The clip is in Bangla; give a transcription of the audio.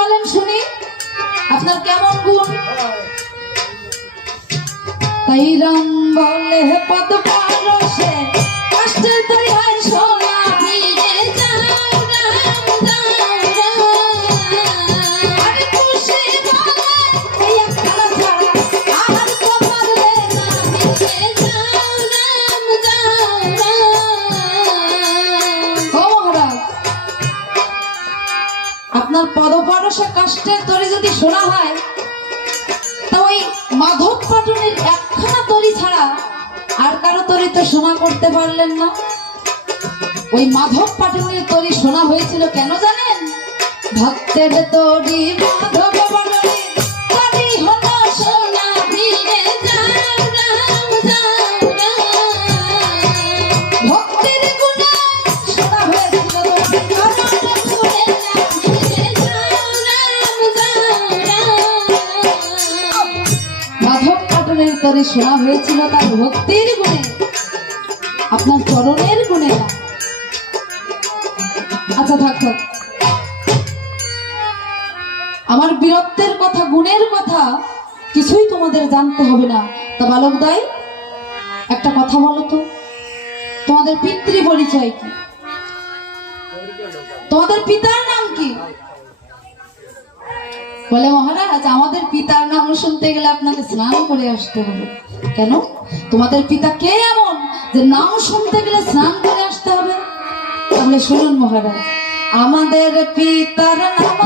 বলেন শুনি, আপনার কেমন গুণ? তাই রাম বলে পদ পারসে কষ্টের তরি হয় সোনা ভিড়ে যাও রাম যাও রাম। আরে খুশি বলে এই একখানা ছাড়া আর তো পারলে না ভিড়ে যাও রাম যাও রাম। ও মহারাজ, আপনার পদপরশে কষ্টের তরি যদি শোনা হয় তা ওই মাধব পাটনের একখানা তরি ছাড়া আর কারো তরি তো শোনা করতে পারলেন না। ওই মাধব পাটনের তরি শোনা হয়েছিল কেন জানেন? ভক্তের তরি মাধব পাটনের তরি হলো শোনা ভিড়ে যাও রাম যাও রাম। ভক্তির গুণে শোনা হয়েছিল তোমার চরণ ধরে রাম ভিড়ে যাও রাম যাও রাম। মাধব পাটনের তরি শোনা হয়েছিল তার ভক্তির গুণে, আপনার চরণের গুণে না। আচ্ছা থাক থাক, আমার বীরত্বের কথা গুণের কথা কিছুই তোমাদের জানতে হবে না। তা বালক দাই, একটা কথা বলো তো, তোমাদের পিতৃ পরিচয় কি? তোমাদের পিতার নাম কি? বলে মহারাজ, আমাদের পিতার নাম শুনতে গেলে আপনাকে স্নান করে আসতে হবে। কেন? তোমাদের পিতা কে এমন যে নাম শুনতে গেলে স্নান করে আসতে হবে? তাহলে শুনুন মহারাজ, আমাদের পিতার নাম